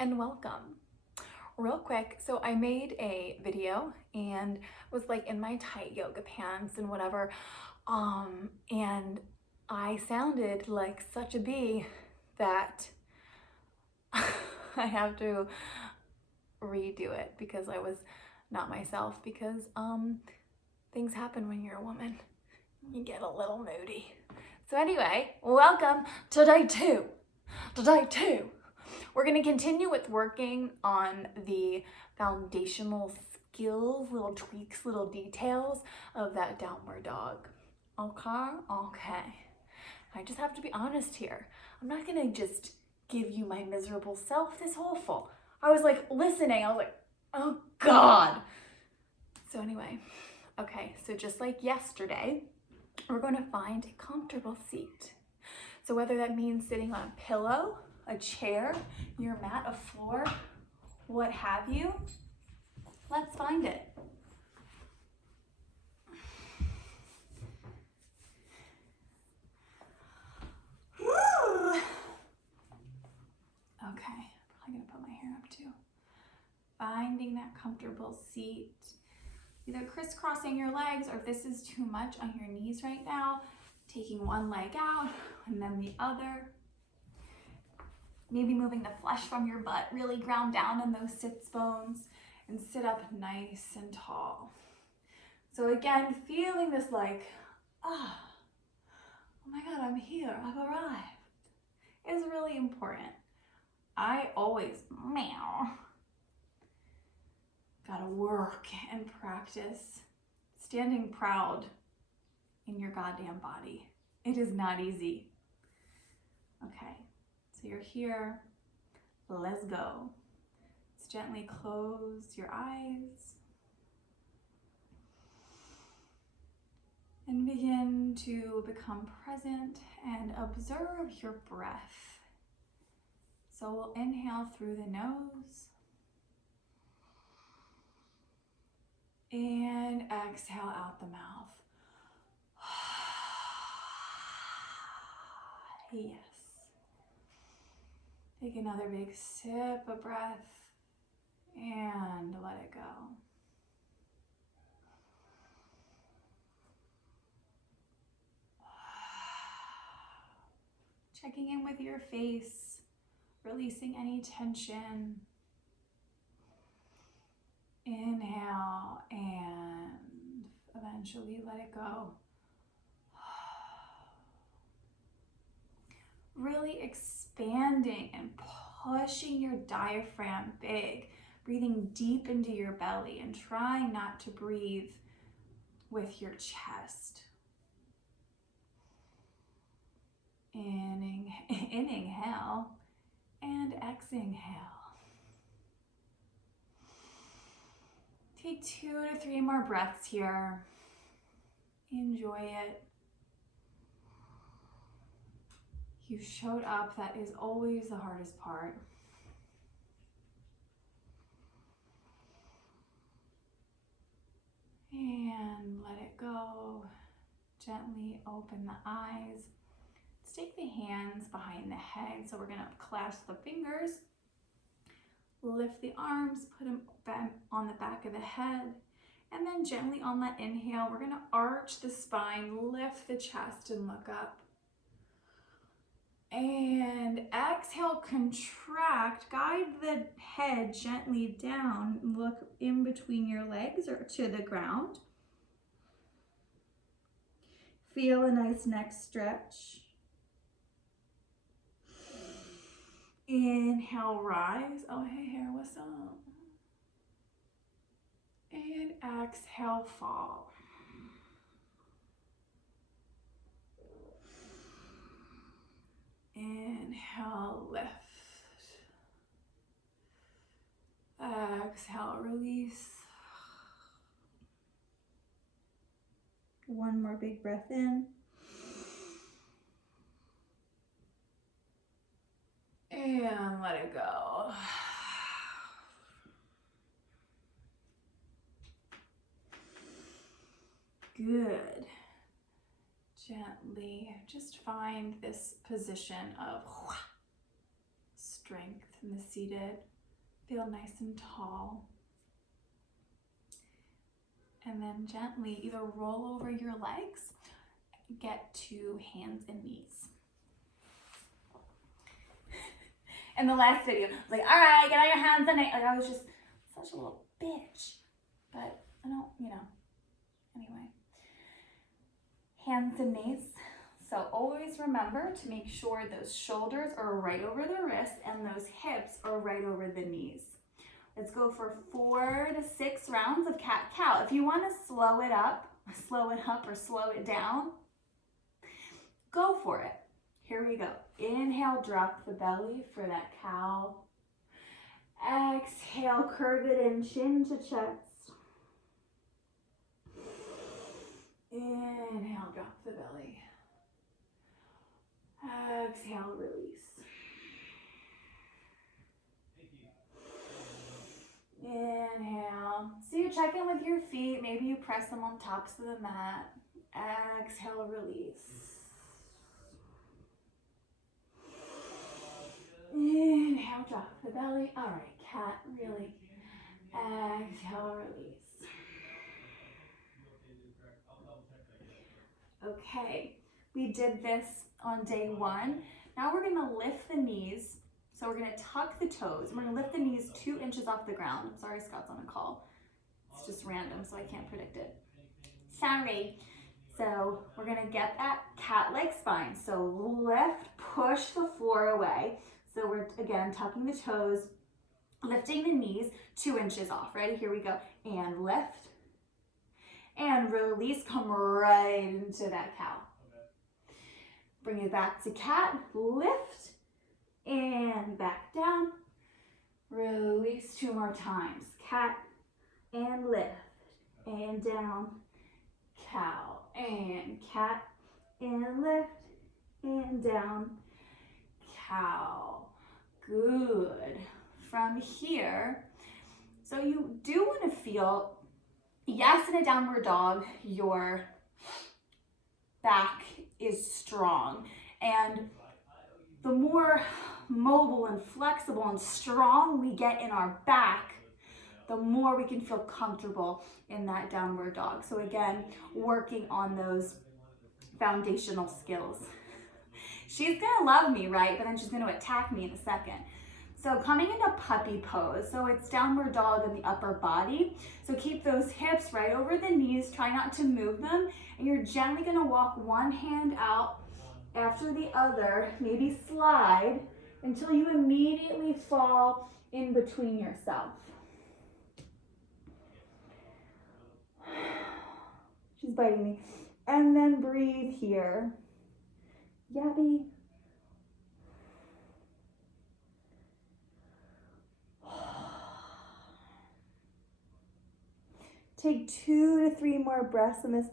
and welcome. Real quick, so I made a video and was like in my tight yoga pants and whatever, and I sounded like such a bee that I have to redo it because I was not myself because things happen when you're a woman. You get a little moody. So anyway, welcome to day two. We're going to continue with working on the foundational skills, little tweaks, little details of that downward dog. Okay. I just have to be honest here. I'm not going to just give you my miserable self. This awful. I was like listening. I was like, oh God. So anyway, okay. So just like yesterday, we're going to find a comfortable seat. So whether that means sitting on a pillow, a chair, your mat, a floor, what have you, let's find it. Okay, probably gonna put my hair up too. Finding that comfortable seat. Either crisscrossing your legs, or if this is too much on your knees right now, taking one leg out and then the other. Maybe moving the flesh from your butt, really ground down in those sits bones and sit up nice and tall. So again, feeling this like, oh my God, I'm here, I've arrived, is really important. I always, gotta work and practice standing proud in your goddamn body. It is not easy. Okay. So you're here, let's go. Let's gently close your eyes and begin to become present and observe your breath. So we'll inhale through the nose and exhale out the mouth. Yes. Take another big sip of breath and let it go. Checking in with your face, releasing any tension. Inhale and eventually let it go. Really expanding and pushing your diaphragm big, breathing deep into your belly and trying not to breathe with your chest. Inhale and exhale. Take 2 to 3 more breaths here. Enjoy it. You showed up. That is always the hardest part. And let it go. Gently open the eyes. Let's take the hands behind the head. So we're going to clasp the fingers. Lift the arms, put them back on the back of the head. And then gently on that inhale, we're going to arch the spine, lift the chest and look up. And exhale, contract, guide the head gently down, look in between your legs or to the ground. Feel a nice neck stretch. Inhale, rise. Oh, hey, hair, what's up? And exhale, fall. Inhale, lift. Exhale, release. One more big breath in. And let it go. Good. Gently just find this position of strength in the seated. Feel nice and tall. And then gently either roll over your legs, get to hands and knees. In the last video, I was like, all right, get on your hands and knees. Like, I was just such a little bitch. But I don't, anyway. Hands and knees. So always remember to make sure those shoulders are right over the wrists and those hips are right over the knees. Let's go for 4 to 6 rounds of cat-cow. If you want to slow it up or slow it down, go for it. Here we go. Inhale, drop the belly for that cow. Exhale, curve it in, chin to chest. Inhale, drop the belly. Exhale, release. Inhale. So you check in with your feet. Maybe you press them on tops of the mat. Exhale, release. Inhale, drop the belly. All right, cat, really. Exhale, release. Okay, we did this on day 1. Now we're gonna lift the knees. So we're gonna tuck the toes. We're gonna lift the knees 2 inches off the ground. I'm sorry, Scott's on a call. It's just random, so I can't predict it. Sorry. So we're gonna get that cat-like spine. So lift, push the floor away. So we're, again, tucking the toes, lifting the knees 2 inches off. Ready? Here we go. And lift. And release, come right into that cow. Bring it back to cat, lift, and back down. Release 2 more times. Cat, and lift, and down. Cow, and cat, and lift, and down. Cow. Good. From here, so you do want to feel, yes, in a downward dog, your back is strong. And the more mobile and flexible and strong we get in our back, the more we can feel comfortable in that downward dog. So again, working on those foundational skills. She's gonna love me, right? But then she's gonna attack me in a second. So coming into puppy pose, so it's downward dog in the upper body. So keep those hips right over the knees, try not to move them, and you're gently gonna walk one hand out after the other, maybe slide until you immediately fall in between yourself. She's biting me. And then breathe here. Yabby. Take 2 to 3 more breaths in this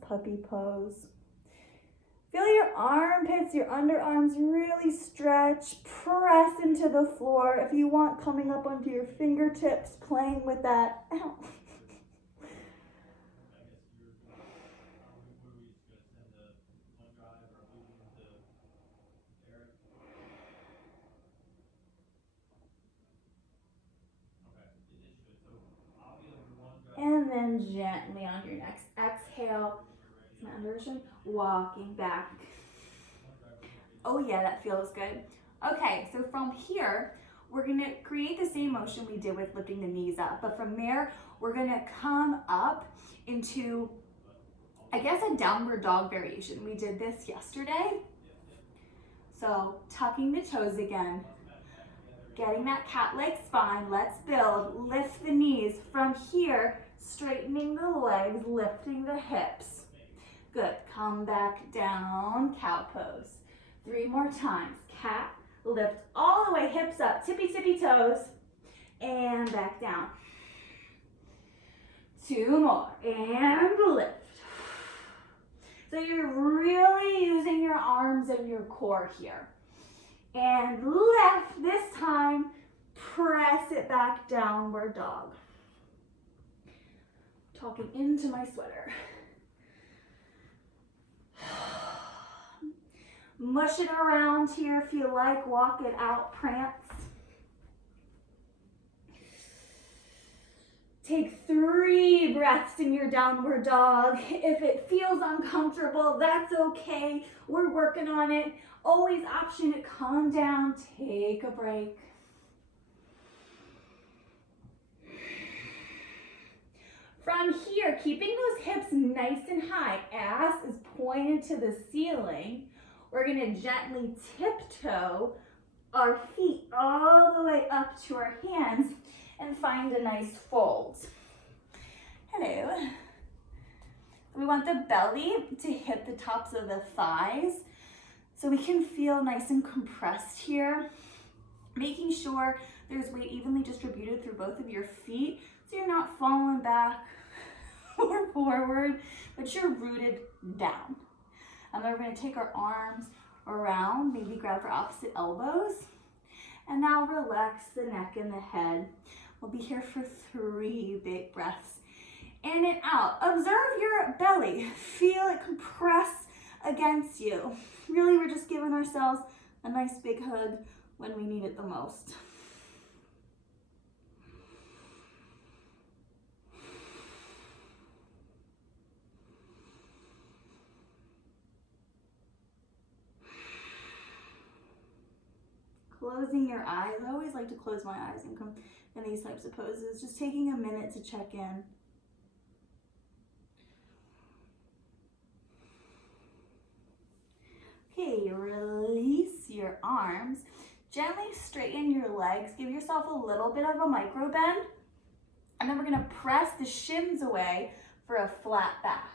puppy pose. Feel your armpits, your underarms really stretch. Press into the floor. If you want, coming up onto your fingertips, playing with that. Ow. And then gently on your next exhale, my version, walking back. Oh yeah, that feels good. Okay, so from here, we're gonna create the same motion we did with lifting the knees up, but from there, we're gonna come up into, I guess, a downward dog variation. We did this yesterday. So tucking the toes again, getting that cat-like spine. Let's build, lift the knees. From here, straightening the legs, lifting the hips. Good, come back down, cow pose. 3 more times, cat, lift all the way, hips up, tippy toes, and back down. 2 more, and lift. So you're really using your arms and your core here. And lift, this time, press it back, downward dog. Talking into my sweater. Mush it around here if you like. Walk it out, prance. Take 3 breaths in your downward dog. If it feels uncomfortable, that's okay. We're working on it. Always option it. Calm down. Take a break. From here, keeping those hips nice and high, ass is pointed to the ceiling. We're gonna gently tiptoe our feet all the way up to our hands and find a nice fold. Hello. We want the belly to hit the tops of the thighs so we can feel nice and compressed here. Making sure there's weight evenly distributed through both of your feet so you're not falling back or forward, but you're rooted down. And then we're gonna take our arms around, maybe grab our opposite elbows. And now relax the neck and the head. We'll be here for 3 big breaths. In and out. Observe your belly. Feel it compress against you. Really, we're just giving ourselves a nice big hug when we need it the most. Closing your eyes. I always like to close my eyes in these types of poses. Just taking a minute to check in. Okay, release your arms. Gently straighten your legs. Give yourself a little bit of a micro bend. And then we're gonna press the shins away for a flat back.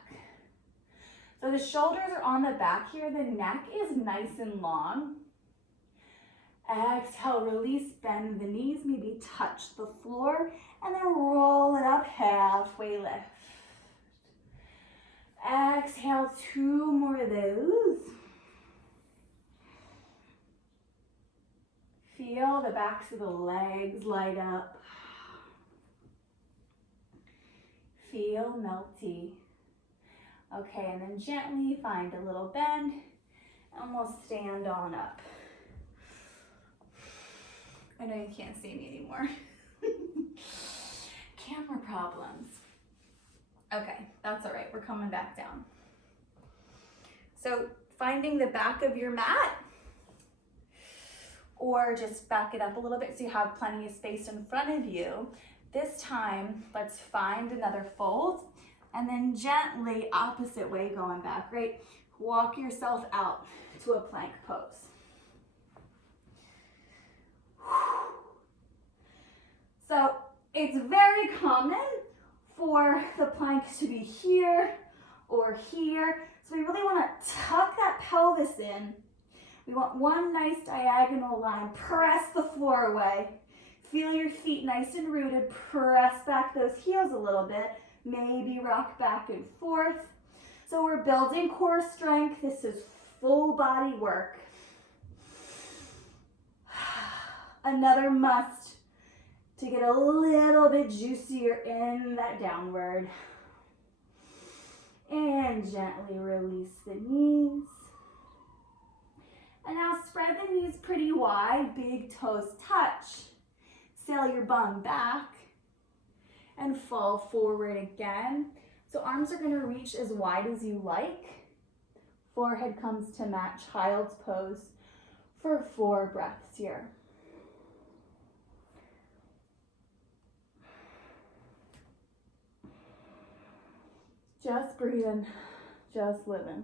So the shoulders are on the back here. The neck is nice and long. Exhale, release, bend the knees, maybe touch the floor, and then roll it up, halfway lift. Exhale, 2 more of those. Feel the backs of the legs light up. Feel melty. Okay, and then gently find a little bend, and we'll stand on up. I know you can't see me anymore. Camera problems. Okay, that's all right. We're coming back down. So finding the back of your mat, or just back it up a little bit so you have plenty of space in front of you. This time, let's find another fold, and then gently opposite way going back, right? Walk yourself out to a plank pose. So it's very common for the plank to be here or here. So we really want to tuck that pelvis in. We want one nice diagonal line. Press the floor away. Feel your feet nice and rooted. Press back those heels a little bit. Maybe rock back and forth. So we're building core strength. This is full body work. Another must to get a little bit juicier in that downward. And gently release the knees. And now spread the knees pretty wide, big toes touch. Sail your bum back and fall forward again. So arms are gonna reach as wide as you like. Forehead comes to match child's pose for 4 breaths here. Just breathing, just living.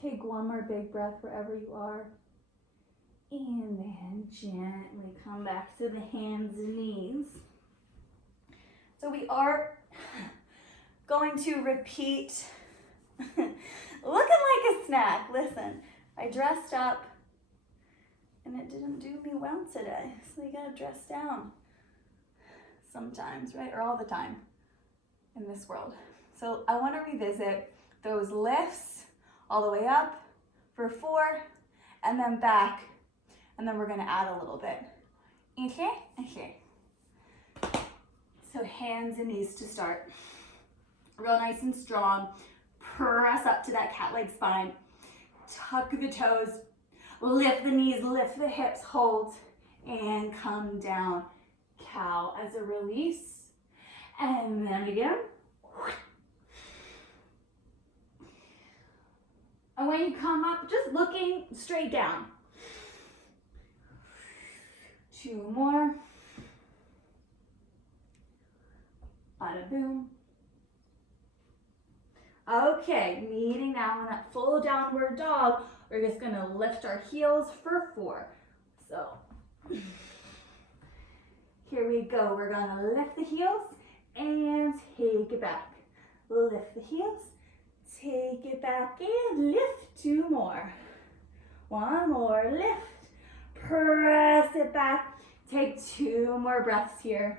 Take one more big breath wherever you are. And then gently come back to the hands and knees. So we are going to repeat, looking like a snack. Listen, I dressed up and it didn't do me well today. So you gotta dress down sometimes, right? Or all the time in this world. So I wanna revisit those lifts all the way up for 4, and then back, and then we're gonna add a little bit. Okay, okay. So hands and knees to start. Real nice and strong. Press up to that cat leg spine. Tuck the toes. Lift the knees, lift the hips, hold, and come down. Cow as a release. And then again. And when you come up, just looking straight down. 2 more. Bada boom. Okay, meeting now in that full downward dog. We're just gonna lift our heels for 4. So, here we go. We're gonna lift the heels and take it back. Lift the heels, take it back and lift. 2 more. 1 more, lift. Press it back. Take 2 more breaths here.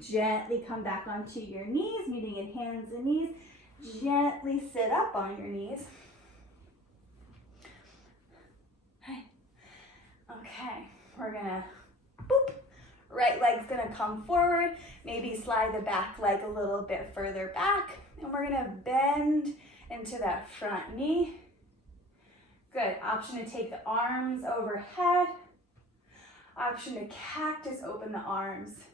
Gently come back onto your knees, meeting in hands and knees. Gently sit up on your knees. Okay, we're gonna boop. Right leg's gonna come forward. Maybe slide the back leg a little bit further back. And we're gonna bend into that front knee. Good, option to take the arms overhead. Option to cactus, open the arms.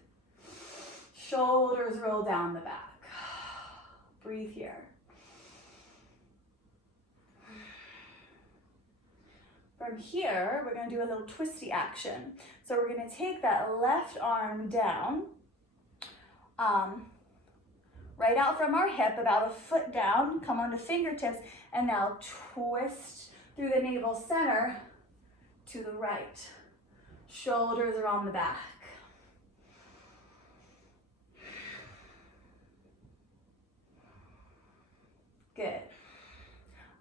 Shoulders roll down the back. Breathe here. From here, we're gonna do a little twisty action. So we're gonna take that left arm down, right out from our hip, about a foot down, come onto fingertips, and now twist through the navel center to the right. Shoulders are on the back. Good.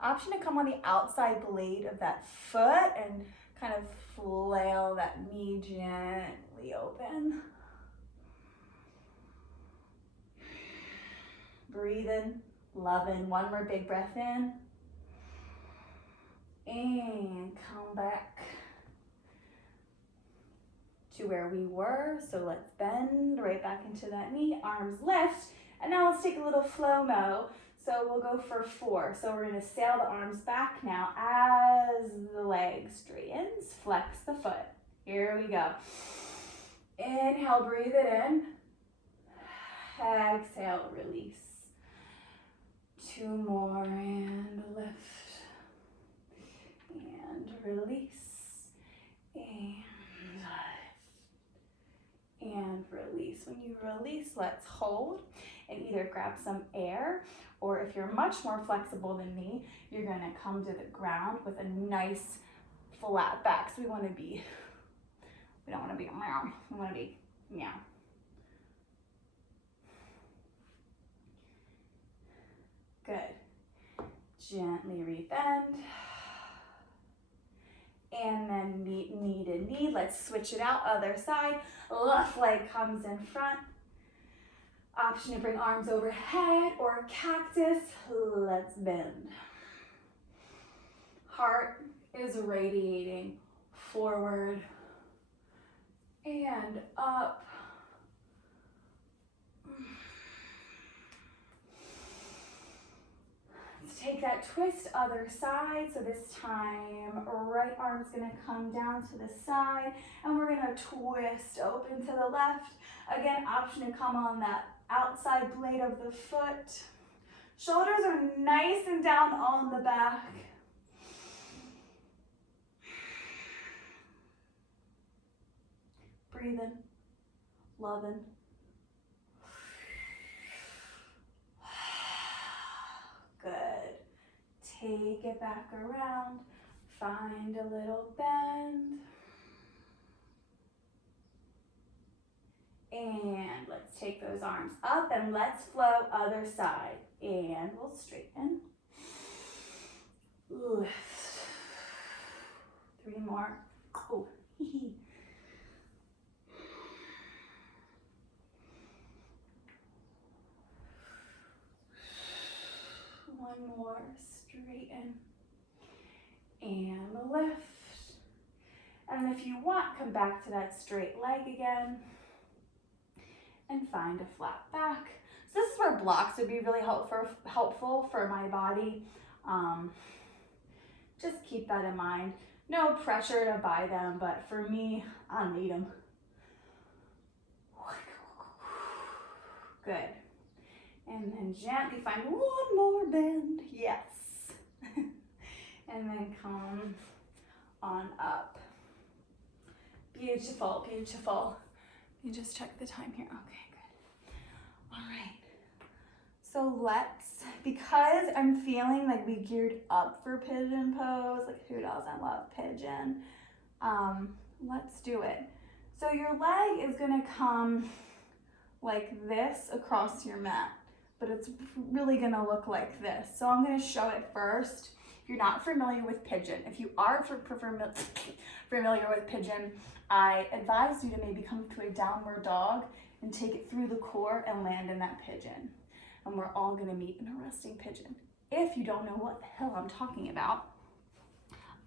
Option to come on the outside blade of that foot and kind of flail that knee gently open. Breathe in, loving. 1 more big breath in. And come back to where we were. So let's bend right back into that knee, arms lift. And now let's take a little flow-mo. So we'll go for 4. So we're gonna sail the arms back now as the leg straightens. Flex the foot. Here we go. Inhale, breathe it in. Exhale, release. 2 more and lift. And release. And lift. And release. When you release, let's hold and either grab some air, or if you're much more flexible than me, you're gonna come to the ground with a nice flat back. So we don't wanna be meow, we wanna be meow. Good. Gently rebend. And then knee to knee. Let's switch it out, other side. Left leg comes in front. Option to bring arms overhead or cactus. Let's bend. Heart is radiating forward and up. Let's take that twist, other side. So this time, right arm's gonna come down to the side, and we're gonna twist open to the left. Again, option to come on that outside blade of the foot. Shoulders are nice and down on the back. Breathe in, loving. Good. Take it back around. Find a little bend. And let's take those arms up and let's flow other side. And we'll straighten. Lift. 3 more. Oh. One more, straighten and lift. And if you want, come back to that straight leg again and find a flat back. So this is where blocks would be really helpful for my body. Just keep that in mind. No pressure to buy them, but for me, I need them. Good. And then gently find one more bend. Yes. And then come on up. Beautiful, beautiful. You just check the time here. Okay, good. All right. So let's, because I'm feeling like we geared up for pigeon pose, like who doesn't love pigeon? Let's do it. So your leg is gonna come like this across your mat, but it's really gonna look like this. So I'm gonna show it first. If you're not familiar with pigeon, if you are familiar with pigeon, I advise you to maybe come to a downward dog and take it through the core and land in that pigeon. And we're all gonna meet in a resting pigeon. If you don't know what the hell I'm talking about,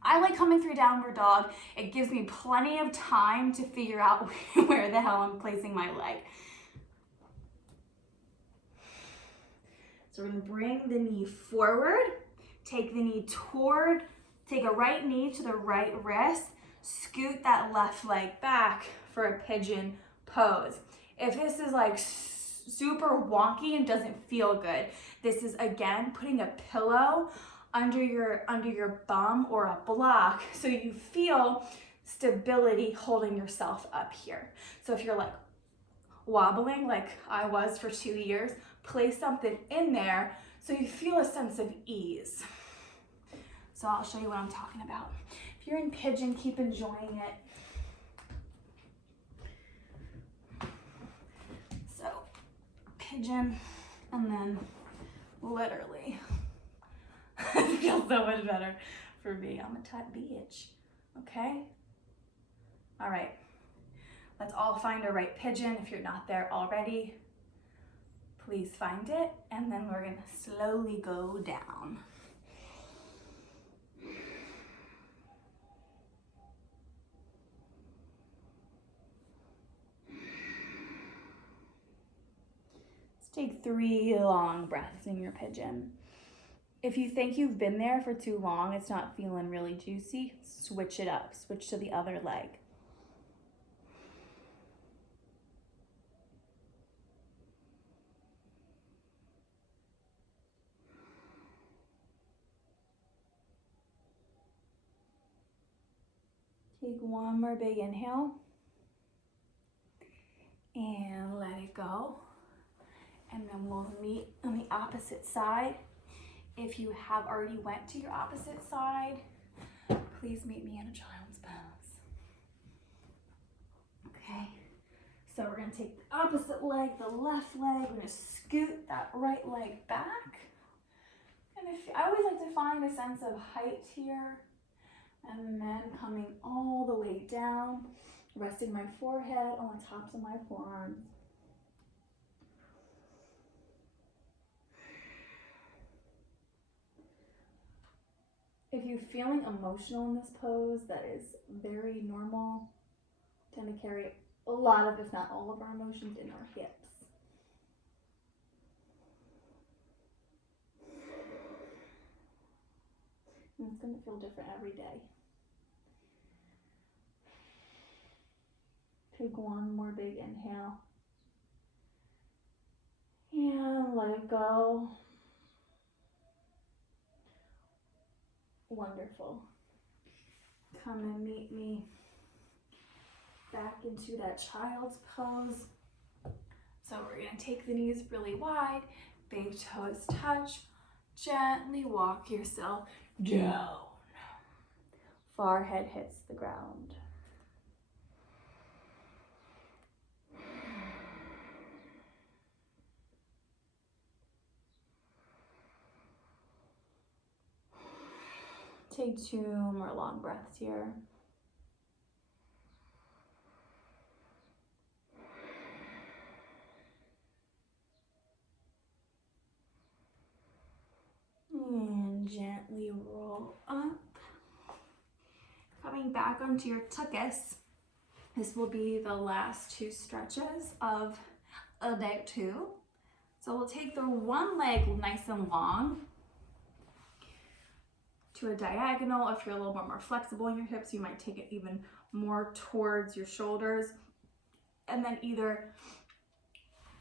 I like coming through downward dog. It gives me plenty of time to figure out where the hell I'm placing my leg. So we're gonna bring the knee forward, take the knee toward, take a right knee to the right wrist, scoot that left leg back for a pigeon pose. If this is like super wonky and doesn't feel good, this is again putting a pillow under your bum or a block so you feel stability holding yourself up here. So if you're like wobbling like I was for 2 years, place something in there so you feel a sense of ease. So I'll show you what I'm talking about. If you're in pigeon, keep enjoying it. So pigeon, and then literally, it feels so much better for me. I'm a type bitch, okay? All right, let's all find a right pigeon. If you're not there already, please find it, and then we're gonna slowly go down. Let's take 3 long breaths in your pigeon. If you think you've been there for too long, it's not feeling really juicy, switch it up, switch to the other leg. Take one more big inhale and let it go. And then we'll meet on the opposite side. If you have already went to your opposite side, please meet me in a child's pose. Okay, so we're gonna take the opposite leg, the left leg, we're gonna scoot that right leg back. And I always like to find a sense of height here, and then coming all the way down, resting my forehead on the tops of my forearms. If you're feeling emotional in this pose, that is very normal. We tend to carry a lot of, if not all of our emotions in our hips. And it's going to feel different every day. Take one more big inhale. And let it go. Wonderful. Come and meet me back into that child's pose. So we're going to take the knees really wide, big toes touch, gently walk yourself down. Forehead hits the ground. Take 2 more long breaths here. then gently roll up. Coming back onto your tuchus. This will be the last 2 stretches of a day 2. So we'll take the one leg nice and long to a diagonal. If you're a little bit more flexible in your hips, you might take it even more towards your shoulders. And then either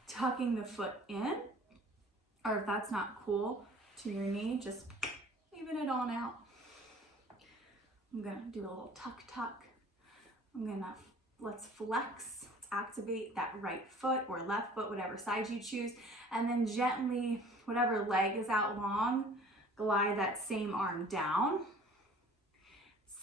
tucking the foot in, or if that's not cool, to your knee, just even it on out. I'm gonna do a little tuck tuck. Let's flex, let's activate that right foot or left foot, whatever side you choose, and then gently, whatever leg is out long, glide that same arm down.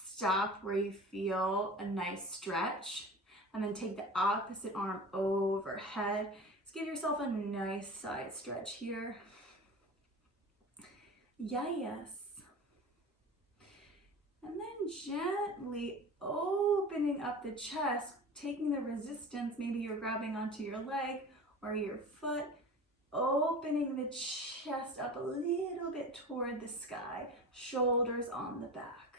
Stop where you feel a nice stretch, and then take the opposite arm overhead. Just give yourself a nice side stretch here. Yes. And then gently opening up the chest, taking the resistance, maybe you're grabbing onto your leg or your foot, opening the chest up a little bit toward the sky, shoulders on the back.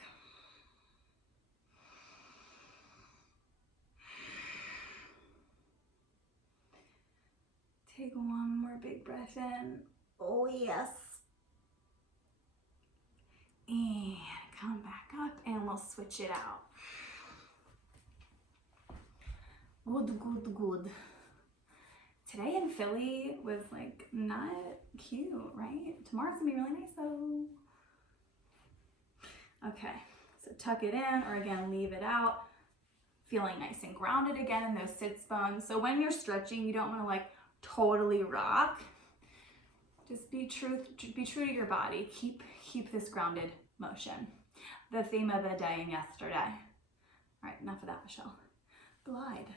Take one more big breath in. Oh yes. And come back up and we'll switch it out. Good, good, good. Today in Philly was like not cute, right? Tomorrow's gonna be really nice though. Okay, so tuck it in, or again, leave it out. Feeling nice and grounded again in those sits bones. So when you're stretching, you don't wanna like totally rock. Just be true to your body. Keep this grounded motion. The theme of the day and yesterday. All right, enough of that, Michelle. Glide.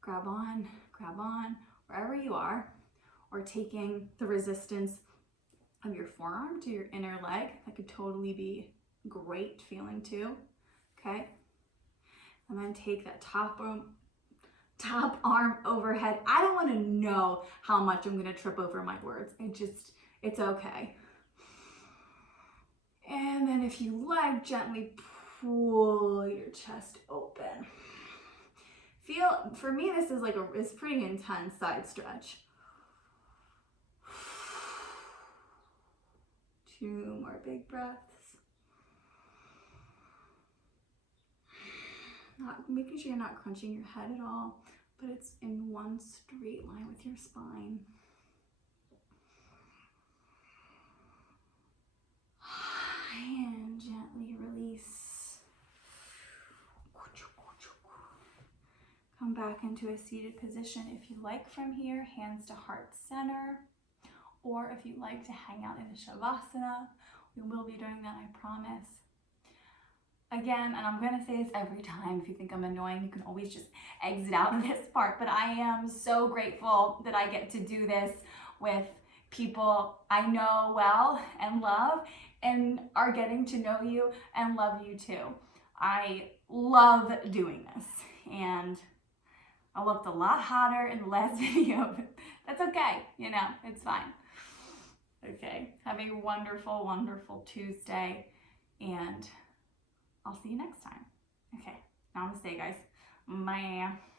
Grab on, wherever you are, or taking the resistance of your forearm to your inner leg. That could totally be great feeling too, okay? And then take that top arm overhead. I don't want to know how much I'm going to trip over my words. It's okay. And then if you like, gently pull your chest open. For me, this is like it's pretty intense side stretch. 2 more big breaths. Making sure you're not crunching your head at all, but it's in one straight line with your spine. And gently release. Come back into a seated position if you like from here, hands to heart center, or if you'd like to hang out in a Shavasana, we will be doing that, I promise. Again, and I'm gonna say this every time, if you think I'm annoying, you can always just exit out of this part, but I am so grateful that I get to do this with people I know well and love, and are getting to know you and love you too. I love doing this, and I looked a lot hotter in the last video, but that's okay, you know, it's fine. Okay, have a wonderful, wonderful Tuesday, and I'll see you next time. Okay, namaste guys. Bye.